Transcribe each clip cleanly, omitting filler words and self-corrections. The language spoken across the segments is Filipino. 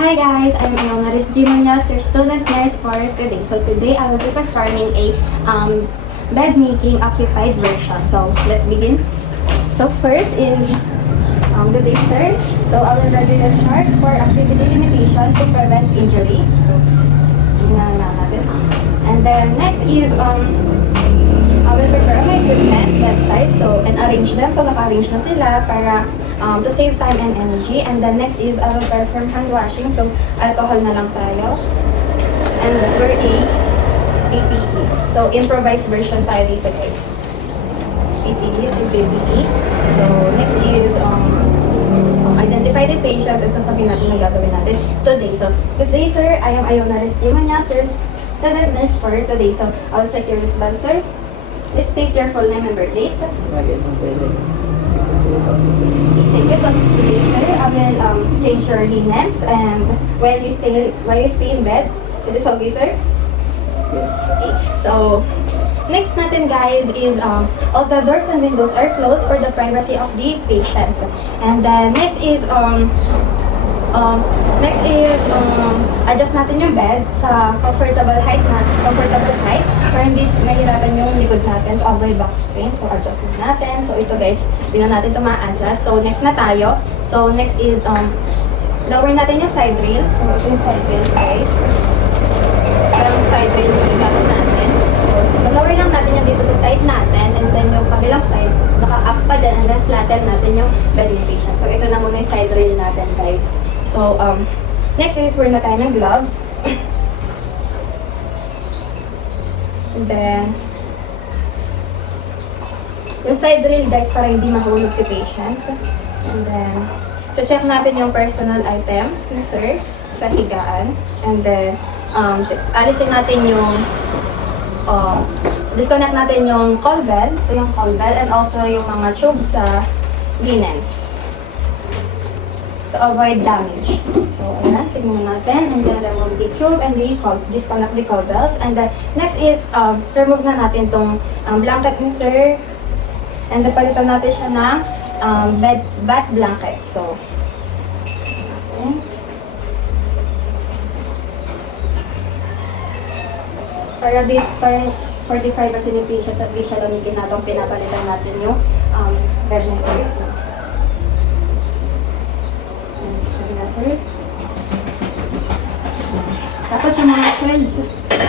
Hi guys, I'm Maris Gimonyas, your student nurse for today. So today I will be performing a bed making occupied version. So let's begin. So first is the day search. So I will ready the chart for activity limitation to prevent injury. So tingnan natin. And then next is I will prepare my equipment bedside and arrange them. So naka-arrange na sila para to save time and energy. And then next is I will perform hand washing. So alcohol na lang tayo. And we're a PPE. So improvised version tayo dito guys. PPE to PPE. So next is identify the patient. At sasabihin natin na gagawin natin today. So good day sir, I am Maris Gimonyas, your student nurse for today. So I will check your wristband sir. Please state your full name and birth date. Thank you. So today, sir, I will change your linens and while you stay in bed. It is okay, sir? Yes. Okay. So next natin guys is all the doors and windows are closed for the privacy of the patient. And then next is adjust natin yung bed sa comfortable height para hindi mahirapan yung likod natin to avoid back strain. So adjust na natin. So ito guys, hindi na natin ito ma-adjust. So next na tayo. So next is lower natin yung side rails. So ito yung side rails guys. Yung side rail yung gamit natin. So lower lang natin yung dito sa side natin and then yung kabilang side naka-up pa din and then flatten natin yung bed patient. So ito na muna yung side rail natin guys. So, next is wear na tayo ng gloves. And then, yung side rail guys para hindi mahulog si patient. And then, so check natin yung personal items ni sir sa higaan. And then, alisin natin yung, disconnect natin yung call bell. Ito yung call bell and also yung mga tube sa linens to avoid damage. So, ayan, tignan natin. And then, remove the tube and disconnect the call bells. And then, next is, remove na natin tong blanket ni sir. And then, palitan natin siya ng bath blanket. So, okay. Para 45 kasi ni patient at visual unikin natong pinapalitan natin yung bed ni sir. So, tapos yung mga swelled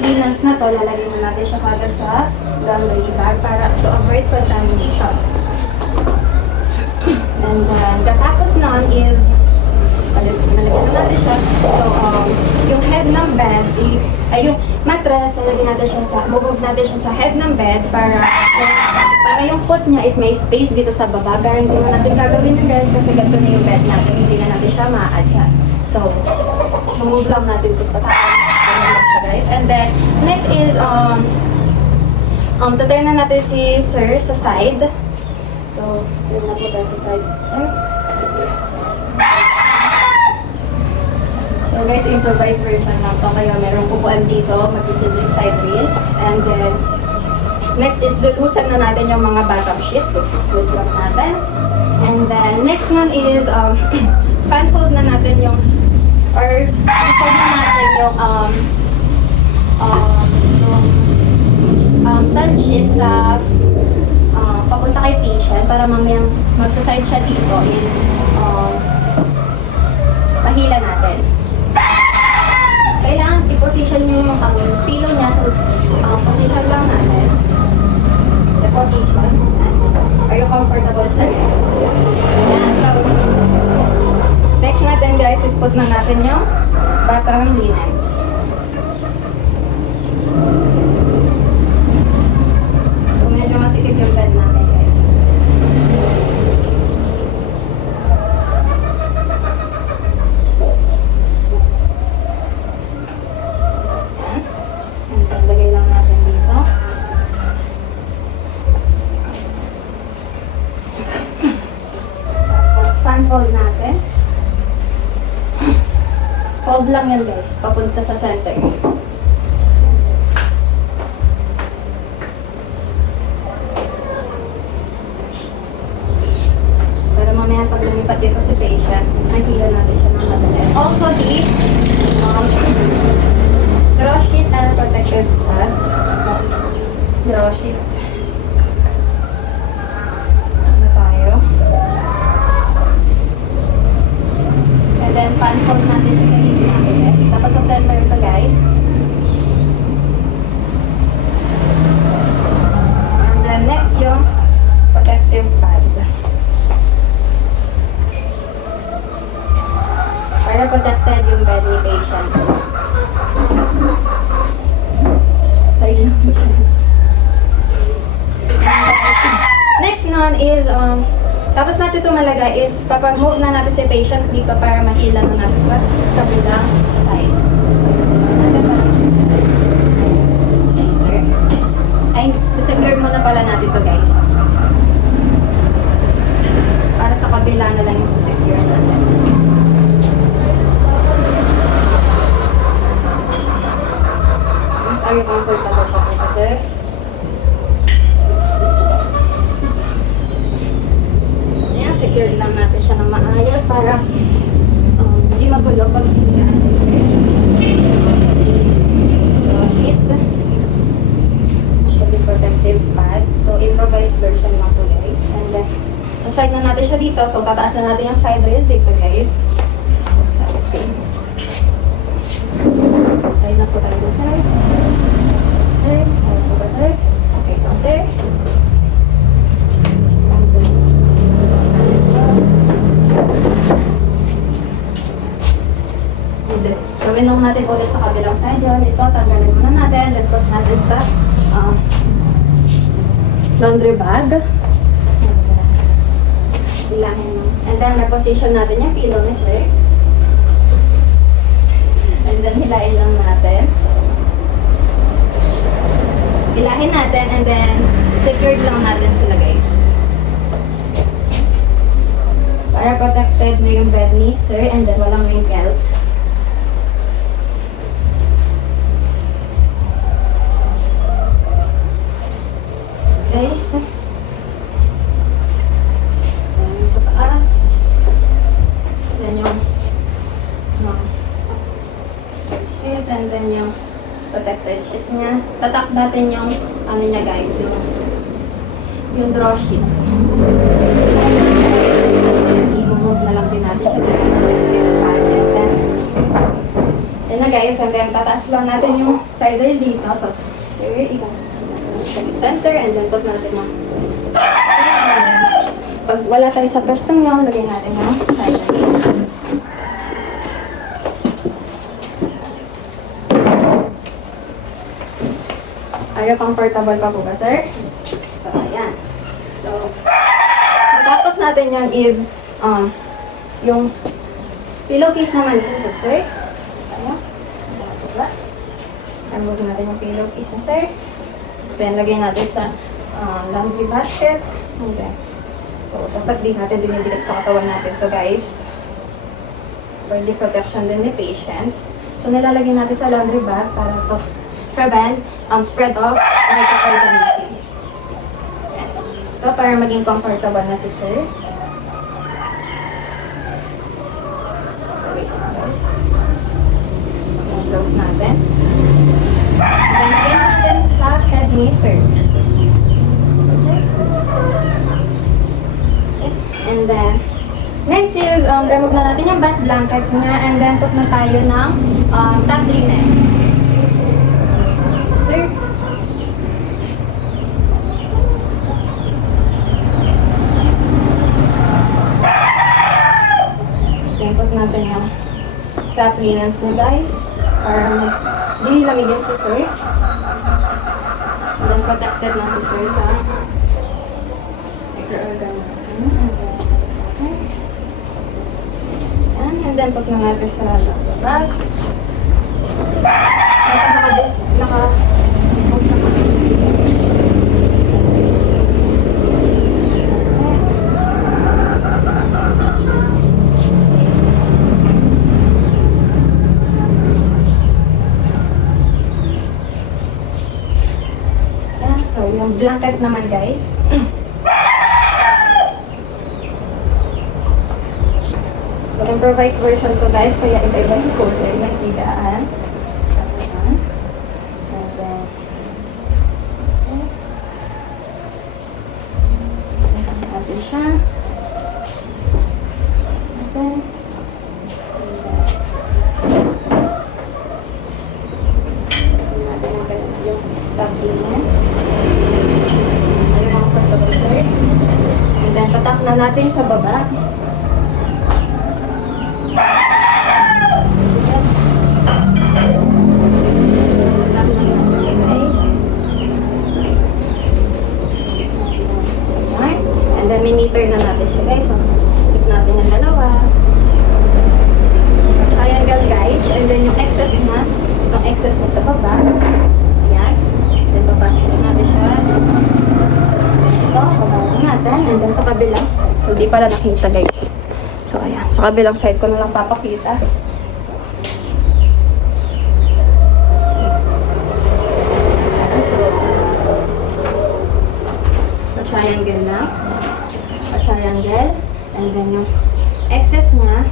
linens na to, lalagyan na natin siya kagad sa laundry bag para to avoid contamination. And then, katapos nun is, nalagyan na natin siya. So, yung head ng bed, yung mattress, lalagyan natin siya move natin siya sa head ng bed para yung foot niya is may space dito sa baba. Pero hindi na natin gagawin na guys kasi ganito na yung bed natin. Hindi na natin siya ma-adjust. So, move lang natin ito pataas guys. And then, next is, tuturn na natin si sir sa side. So, turn na po tayo sa side, sir. So guys, improvised version lang to. Kaya merong pupuan dito, magsisilbing side rail. And then, next is lulusan na natin yung mga bottom sheets. So, loose lang natin. And then, next one is, fan fold na natin yung fold na natin yung side sheet sa papunta kay patient para mamayang magsaside siya dito is mahila natin. Kailangan i-position nyo yung pillow niya. So, position lang natin. The position. Are you comfortable, sir? Yan. So, next natin guys is put na natin yung bottom linens. So, medyo masikip yung bed natin guys. Yan. And then, lagay lang natin dito. Tapos, fan fold natin. Fold lang yan guys, papunta sa center. Pero mamaya pag lumipat dito si patient, nakikita natin siya ng madali. Also, the draw sheet and protective pad. So, draw sheet. Ano tayo? And then, pan-fold natin sa gitna ulit. Tapos sa center ito, guys. And then, next yung protective pad. Para protected yung bed ni patient. Sa ilang. Next nun is, tapos natin ito malagay is, papag-move na natin si patient dito para mahila na natin sa kabilang side. Ay, sisecure muna pala natin ito, guys. Para sa kabila na lang yung sisecure natin. Are you comfortable pa po kasi? Ayan, secure lang natin siya ng maayos para hindi magulo pag hindi Profit. Sabi protective pad. So, improvised version lang po, guys. And then, sa side na natin siya dito. So, tataas na natin yung side rail dito, guys. So, okay. Side na po tayo dun, sir. Sir, side po ba, sir? Okay po, sir. Gawin lang natin ulit sa kabilang side yun. Ito, tanggalin muna natin. Then put natin sa laundry bag. Ilahin mo. And then, reposition natin yung pillow ni sir. And then, hilain lang natin. So, hilahin natin and then, secured lang natin sila, guys. Para protected mo yung bed ni sir and then walang wrinkles. Guys. Ayan sa taas. Then yung sheet and then yung protected sheet niya. Tatak natin yung ano niya, guys, yung draw sheet. I-move na lang din natin siya. Yan na, guys, and then tataas lang natin yung side rail dito. So, sir, center and then put natin yung pag wala tayo sa pwestong yun, lagay natin yung side rail. Are you comfortable pa po ba, sir? So, ayan. So, tapos natin yan is yung pillowcase naman isa siya, sir. Ayan. Remove natin yung pillowcase na, sir. Then, lagay natin sa laundry basket. Okay. So, dapat di natin dinidilit sa katawan natin to, guys. For the protection din ni patient. So, nilalagay natin sa laundry bag para to prevent spread of microorganism. Ito, para maging comfortable na si sir. So, wait lang, guys. Close natin. Then, lagyan natin sa head ni sir. And then, next is, remove na natin yung bath blanket niya and then put na tayo ng top linens. Sir? Then, put natin yung top linens niya, guys. Para hindi lamigin si sir. And then, protected na si sir sa microorganism. And then, put na natin sa bag. So, yung blanket naman, guys. Improvised version ko guys, kaya iba-iba yung color ng higaan. Ayan. And then, natin siya. Okay. Yung tabliness. Yung mga fertilizer. And then, tatak na natin sa baba. Tatak na natin guys. Ayan. And then, miniter na natin siya guys. So, flip natin yung dalawa. Triangle guys. And then, yung excess na, itong excess na sa baba. Ayan. Then, papasok na natin siya. Ito, pabalang natin. And then, sa kabilang side. So, di pala nakita guys. So, ayan. Sa kabilang side ko na lang papakita. So, triangle na. Triangle. And then, yung excess na,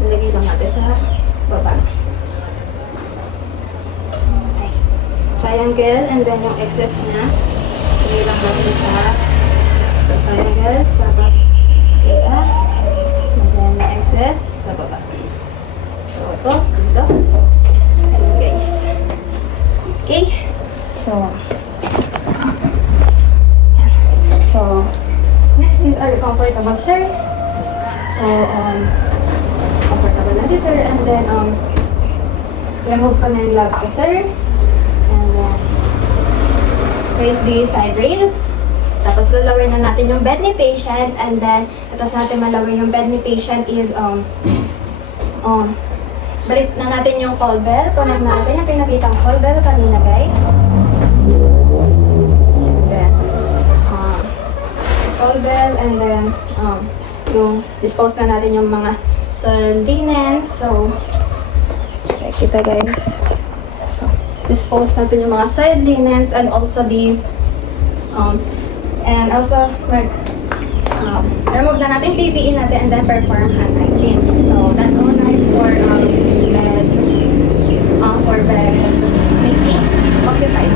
nilagay lang natin sa baba. Okay. Triangle, and then yung excess na, nilagay lang natin sa triangle, tapos dito, and then yung excess sa baba. So, ito, dito. Ayan guys. Okay. So, next is are you comfortable, sir? So, comfortable na si sir, and then, remove ko na yung gloves ko, sir. And then, raise the side rails. Tapos, lalawin na natin yung bed ni patient, and then, tapos natin malawin yung bed ni patient is, balik na natin yung call bell. Connect natin yung pinakitang call bell kanina, guys. And then, call bell, and then, yung dispose na natin yung mga sa linen. So, okay, kita guys. So, dispose natin yung mga side linens and also the and also remove na natin PPE natin and then perform hand hygiene. So, that's all nice for bed making occupied.